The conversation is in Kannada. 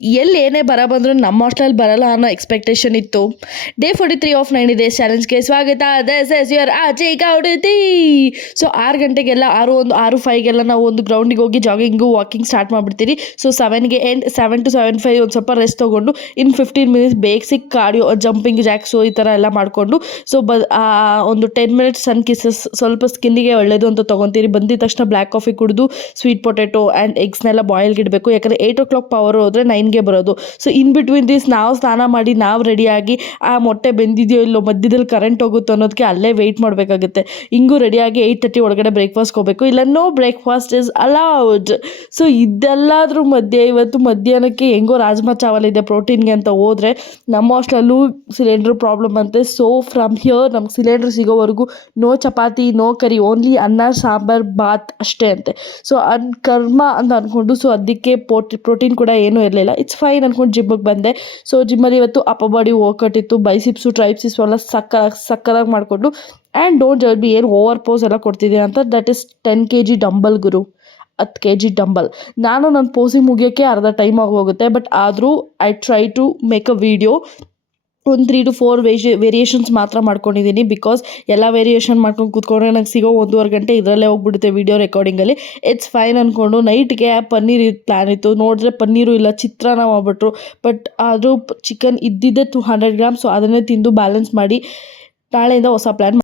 ಎಲ್ಲಿ ಏನೇ ಬಂದರೂ ನಮ್ಮ ಹಾಸ್ಟೆಲ್ ಬರಲ್ಲ ಅನ್ನೋ ಎಕ್ಸ್ಪೆಕ್ಟೇಷನ್ ಇತ್ತು. ಡೇ 43 ಆಫ್ 90 ಡೇಸ್ ಚಾಲೆಂಜ್ಗೆ ಸ್ವಾಗತ. This is your Ajay Gowdati. So 6 ಗಂಟೆಗೆಲ್ಲ 6:05ಗೆಲ್ಲ ನಾವು ಒಂದು ಗ್ರೌಂಡಿಗೆ ಹೋಗಿ ಜಾಗಿಂಗು ವಾಕಿಂಗ್ ಸ್ಟಾರ್ಟ್ ಮಾಡಿಬಿಡ್ತೀವಿ. ಸೊ 7ಗೆ ಎಂಡ್ 7 to 7:05 ಒಂದು ಸ್ವಲ್ಪ ರೆಸ್ಟ್ ತೊಗೊಂಡು ಇನ್ನು 15 minutes basic cardio jumping jacks ಈ ಥರ ಎಲ್ಲ ಮಾಡಿಕೊಂಡು ಸೊ ಒಂದು 10 ಮಿನಿಟ್ಸ್ ಸನ್ ಕಿಸಸ್ ಸ್ವಲ್ಪ ಸ್ಕಿನ್ನಿಗೆ ಒಳ್ಳೆಯದು ಅಂತ ತೊಗೊತೀರಿ. ಬಂದಿದ ತಕ್ಷಣ ಬ್ಲ್ಯಾಕ್ ಕಾಫಿ ಕುಡಿದು ಸ್ವೀಟ್ ಪೊಟೆಟೊ ಆ್ಯಂಡ್ ಎಗ್ಸ್ನೆಲ್ಲ ಬಾಯ್ಲ್ಗೆ ಇಡಬೇಕು. ಯಾಕಂದರೆ 8 o'clock ಪವರ್ ಹೋದರೆ 9ಗೆ ಬರೋದು. ಸೊ ಇನ್ ಬಿಟ್ವೀನ್ ದಿಸ್ ನಾವು ಸ್ನಾನ ಮಾಡಿ ನಾವು ರೆಡಿಯಾಗಿ ಆ ಮೊಟ್ಟೆ ಬೆಂದಿದೆಯೋ ಇಲ್ಲೋ ಮಧ್ಯದಲ್ಲಿ ಕರೆಂಟ್ ಹೋಗುತ್ತೋ ಅನ್ನೋದಕ್ಕೆ ಅಲ್ಲೇ ವೆಯ್ಟ್ ಮಾಡಬೇಕಾಗುತ್ತೆ. ಹಿಂಗೂ ರೆಡಿಯಾಗಿ 8:30 ಒಳಗಡೆ ಬ್ರೇಕ್ಫಾಸ್ಟ್ಗೆ ಹೋಗಬೇಕು. ಇಲ್ಲ no breakfast is allowed. So ಇದೆಲ್ಲದ್ರ ಮಧ್ಯೆ ಇವತ್ತು ಮಧ್ಯಾಹ್ನಕ್ಕೆ ಹೆಂಗೋ ರಾಜ್ಮಾ ಚಾವಲ್ ಇದೆ ಪ್ರೋಟೀನ್ಗೆ ಅಂತ ಹೋದರೆ ನಮ್ಮ ಹಾಸ್ಟೆಲಲ್ಲೂ ಸಿಲಿಂಡ್ರ್ ಪ್ರಾಬ್ಲಮ್ ಅಂತೆ. ಸೊ ಫ್ರಮ್ ಹಿಯರ್ ನಮ್ಗೆ ಸಿಲಿಂಡ್ರ್ ಸಿಗೋವರೆಗೂ ನೋ ಚಪಾತಿ ನೋ ಕರಿ, ಓನ್ಲಿ ಅನ್ನ ಸಾಂಬಾರ್ ಬಾತ್ ಅಷ್ಟೇ ಅಂತೆ. ಸೊ ಕರ್ಮ ಅಂತ ಅಂದ್ಕೊಂಡು ಸೊ ಅದಕ್ಕೆ ಪ್ರೋಟೀನ್ ಕೂಡ ಏನೂ ಇರಲಿಲ್ಲ. ಇಟ್ಸ್ ಫೈನ್ ಅಂದ್ಕೊಂಡು ಜಿಮ್ಮಿಗೆ ಬಂದೆ. ಸೊ ಜಿಮ್ಮಲ್ಲಿ ಇವತ್ತು ಅಪ್ಪರ್ ಬಾಡಿ ವರ್ಕೌಟ್ ಇತ್ತು. ಬೈಸಿಪ್ಸು ಟ್ರೈಪ್ಸಿಪ್ಸು ಎಲ್ಲ ಸಕ್ಕದಾಗಿ ಮಾಡಿಕೊಂಡು ಆ್ಯಂಡ್ ಡೋಂಟ್ ಜಡ್ಜ್ ಮಿ ಏನು ಓವರ್ ಪೋಸ್ ಎಲ್ಲ ಕೊಡ್ತಿದ್ದೀನಿ ಅಂತ. ದಟ್ ಇಸ್ 10 kg ಡಂಬಲ್ ಗುರು, 10 kg ಡಂಬಲ್. ನಾನು ನನ್ನ ಪೋಸಿಂಗ್ ಮುಗಿಯೋಕ್ಕೆ ಅರ್ಧ ಟೈಮ್ ಆಗೋಗುತ್ತೆ. ಬಟ್ ಆದರೂ I try to make a video. ಒಂದು 3 to 4 ವೇರಿಯೇಷನ್ಸ್ ಮಾತ್ರ ಮಾಡ್ಕೊಂಡಿದ್ದೀನಿ. ಬಿಕಾಸ್ ಎಲ್ಲ ವೇರಿಯೇಷನ್ ಮಾಡ್ಕೊಂಡು ಕೂತ್ಕೊಂಡ್ರೆ ನಂಗೆ ಸಿಗೋ 1.5 ಗಂಟೆ ಇದರಲ್ಲೇ ಹೋಗ್ಬಿಡುತ್ತೆ ವಿಡಿಯೋ ರೆಕಾರ್ಡಿಂಗಲ್ಲಿ. ಇಟ್ಸ್ ಫೈನ್ ಅಂದ್ಕೊಂಡು ನೈಟ್ಗೆ ಪನ್ನೀರ್ ಪ್ಲ್ಯಾನ್ ಇತ್ತು. ನೋಡಿದ್ರೆ ಪನ್ನೀರು ಇಲ್ಲ, ಚಿತ್ರಾನ್ನ ಮಾಡಿಬಿಟ್ರು. ಬಟ್ ಆದರೂ ಚಿಕನ್ ಇದ್ದಿದ್ದೆ 200 grams. ಸೊ ಅದನ್ನೇ ತಿಂದು ಬ್ಯಾಲೆನ್ಸ್ ಮಾಡಿ ನಾಳೆಯಿಂದ ಹೊಸ ಪ್ಲ್ಯಾನ್